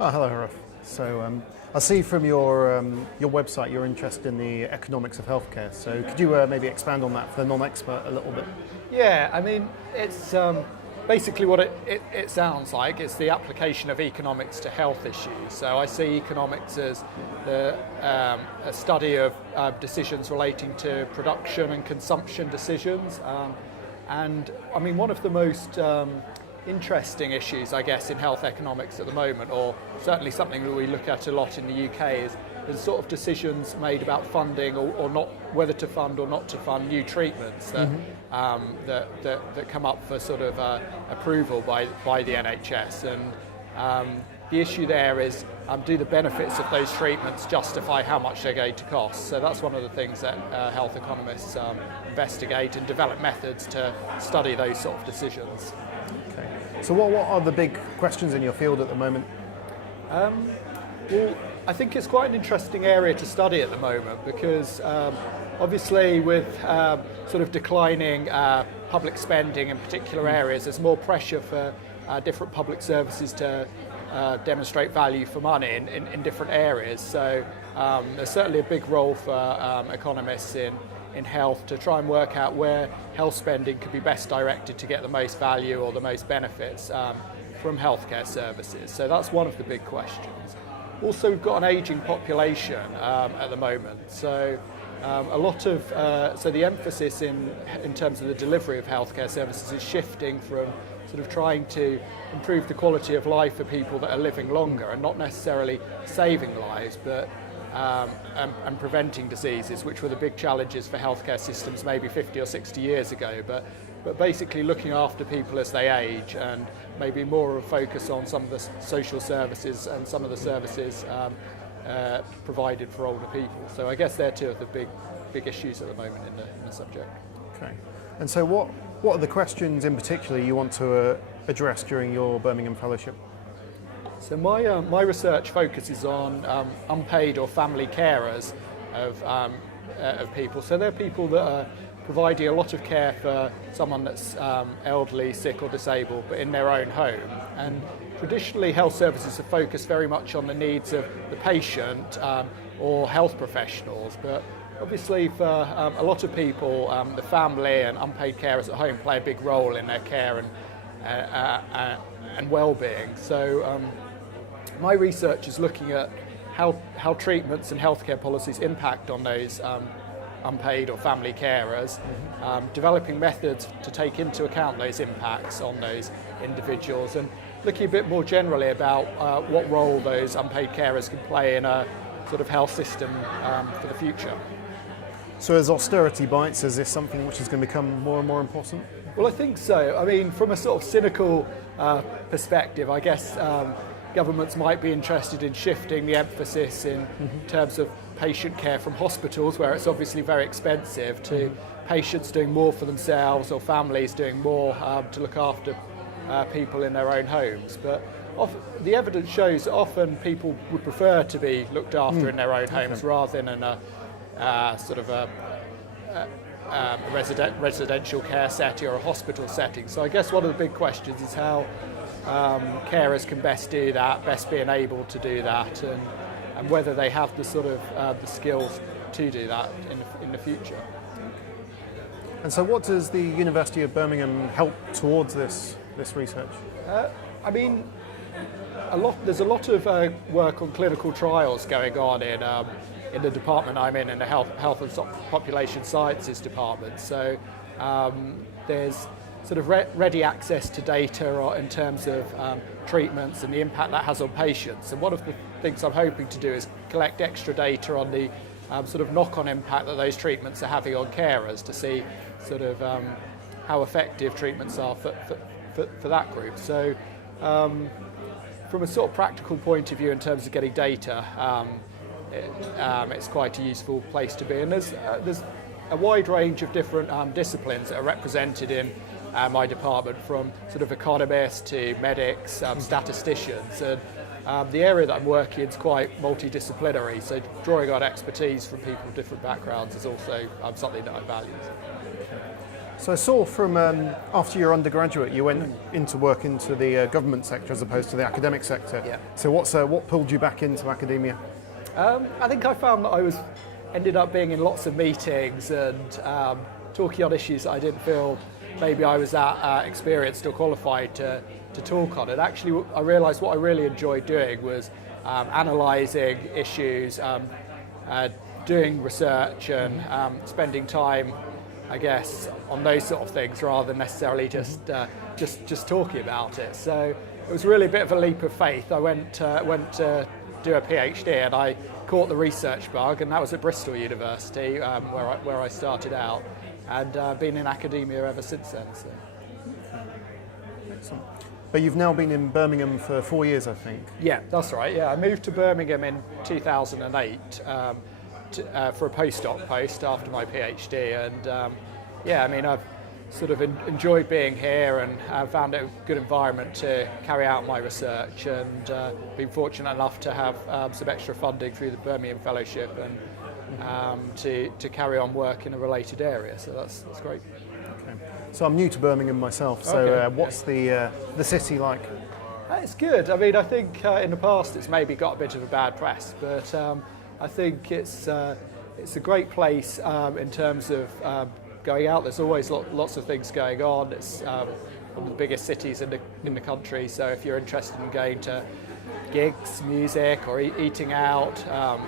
Oh, hello, Hareth. So I see from your website you're interested in the economics of healthcare. So could you maybe expand on that for the non-expert a little bit? Yeah, I mean, it's basically what it sounds like. It's the application of economics to health issues. So I see economics as a study of decisions relating to production and consumption decisions. And I mean, one of the most interesting issues, I guess, in health economics at the moment, or certainly something that we look at a lot in the UK, is the sort of decisions made about funding or not, whether to fund or not to fund new treatments that that come up for sort of approval by the NHS. And the issue there is, do the benefits of those treatments justify how much they're going to cost? So that's one of the things that health economists investigate and develop methods to study those sort of decisions. Okay. So what are the big questions in your field at the moment? Well, I think it's quite an interesting area to study at the moment because obviously with sort of declining public spending in particular areas, there's more pressure for different public services to demonstrate value for money in different areas. So there's certainly a big role for economists in health to try and work out where health spending could be best directed to get the most value or the most benefits from healthcare services. So that's one of the big questions. Also, we've got an ageing population at the moment. So a lot of so the emphasis in terms of the delivery of healthcare services is shifting from sort of trying to improve the quality of life for people that are living longer and not necessarily saving lives, but and preventing diseases, which were the big challenges for healthcare systems maybe 50 or 60 years ago, but basically looking after people as they age, and maybe more of a focus on some of the social services and some of the services provided for older people. So I guess they're two of the big issues at the moment in the subject. Okay. And so what are the questions in particular you want to address during your Birmingham Fellowship? So my research focuses on unpaid or family carers of people. So they're people that are providing a lot of care for someone that's elderly, sick or disabled, but in their own home. And traditionally health services have focused very much on the needs of the patient or health professionals, but obviously for a lot of people, the family and unpaid carers at home play a big role in their care and well-being. So my research is looking at how treatments and healthcare policies impact on those unpaid or family carers, developing methods to take into account those impacts on those individuals, and looking a bit more generally about what role those unpaid carers can play in a sort of health system for the future. So as austerity bites, is this something which is going to become more and more important? Well, I think so. I mean, from a sort of cynical perspective, I guess governments might be interested in shifting the emphasis in terms of patient care from hospitals, where it's obviously very expensive, to patients doing more for themselves or families doing more to look after people in their own homes. But the evidence shows that often people would prefer to be looked after in their own homes rather than in a sort of a residential care setting or a hospital setting. So I guess one of the big questions is how carers can best do that, best being able to do that, and whether they have the sort of the skills to do that in the future. And so what does the University of Birmingham help towards this research? I mean, there's a lot of work on clinical trials going on in the department I'm in the Health and Population Sciences department. So there's sort of ready access to data in terms of treatments and the impact that has on patients. And one of the things I'm hoping to do is collect extra data on the sort of knock-on impact that those treatments are having on carers, to see sort of how effective treatments are for that group. So from a sort of practical point of view in terms of getting data, it's quite a useful place to be. And there's a wide range of different disciplines that are represented in my department, from sort of economists to medics, statisticians, and the area that I'm working in is quite multidisciplinary, so drawing on expertise from people with different backgrounds is also something that I value. So I saw from after your undergraduate, you went into work into the government sector as opposed to the academic sector. Yeah. So what pulled you back into academia? I think I found that ended up being in lots of meetings and talking on issues that I didn't feel maybe I was that experienced or qualified to talk on. And actually, I realised what I really enjoyed doing was analysing issues, doing research, and spending time, I guess, on those sort of things rather than necessarily just talking about it. So it was really a bit of a leap of faith. I went to do a PhD, and I caught the research bug, and that was at Bristol University, where I started out, and been in academia ever since then. So. Excellent. But you've now been in Birmingham for 4 years, I think. Yeah, that's right. Yeah, I moved to Birmingham in 2008 for a postdoc post after my PhD, and yeah, I mean, I've sort of enjoyed being here, and I found it a good environment to carry out my research, and been fortunate enough to have some extra funding through the Birmingham Fellowship, and to carry on work in a related area. So that's great. Okay. So I'm new to Birmingham myself. So Okay. what's the city like? It's good. I mean, I think in the past it's maybe got a bit of a bad press, but I think it's a great place in terms of going out. There's always lots of things going on. It's one of the biggest cities in the country, so if you're interested in going to gigs, music, or eating out,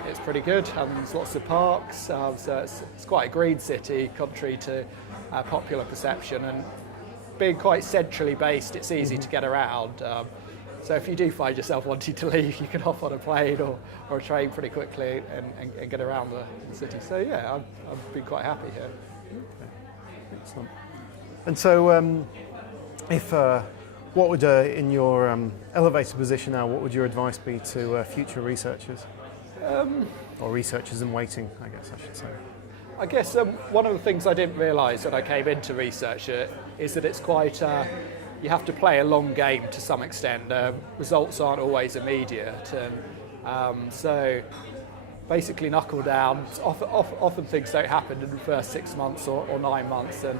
it's pretty good. There's lots of parks, so it's quite a green city, contrary to popular perception, and being quite centrally based, it's easy to get around. So if you do find yourself wanting to leave, you can hop on a plane or a train pretty quickly and get around the city. So yeah, I've been quite happy here. Excellent. And so, what would, in your elevator position now, what would your advice be to future researchers? Or researchers in waiting, I guess I should say. I guess one of the things I didn't realise when I came into research is that it's quite, you have to play a long game to some extent. Results aren't always immediate, and so basically knuckle down. Often things don't happen in the first 6 months or 9 months, and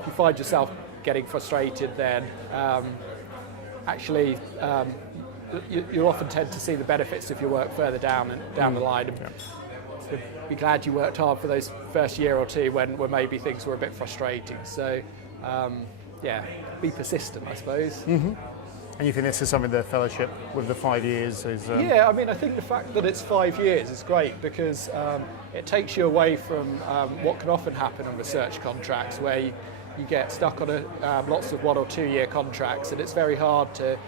if you find yourself getting frustrated, then actually you often tend to see the benefits of your work further down the line. Yeah. So be glad you worked hard for those first year or two when maybe things were a bit frustrating. So yeah, be persistent, I suppose. Mm-hmm. And you think this is something the fellowship with the 5 years is? Yeah, I mean, I think the fact that it's 5 years is great because it takes you away from what can often happen on research contracts, where you get stuck on lots of 1 or 2 year contracts, and it's very hard to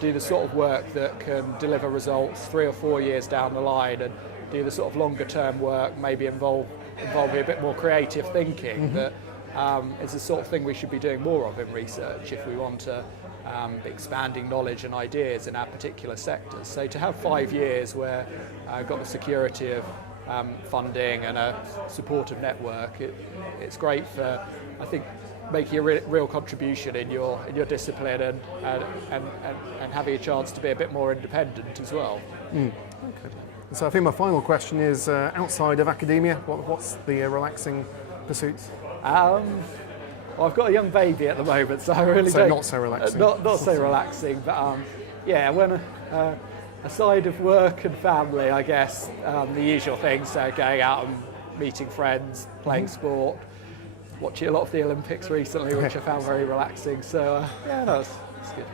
do the sort of work that can deliver results 3 or 4 years down the line, and do the sort of longer term work, maybe involving a bit more creative thinking. That is the sort of thing we should be doing more of in research if we want to be expanding knowledge and ideas in our particular sectors. So to have 5 years where I've got the security of funding and a supportive network, it's great for, I think, making a real contribution in your discipline and having a chance to be a bit more independent as well. Okay. So I think my final question is, outside of academia, what's the relaxing pursuits? Well, I've got a young baby at the moment, so I really so don't... not so relaxing. Not so relaxing, but yeah, when aside of work and family, I guess the usual things, so going out and meeting friends, playing sport, watching a lot of the Olympics recently, which I found very relaxing. So yeah, no, it's good.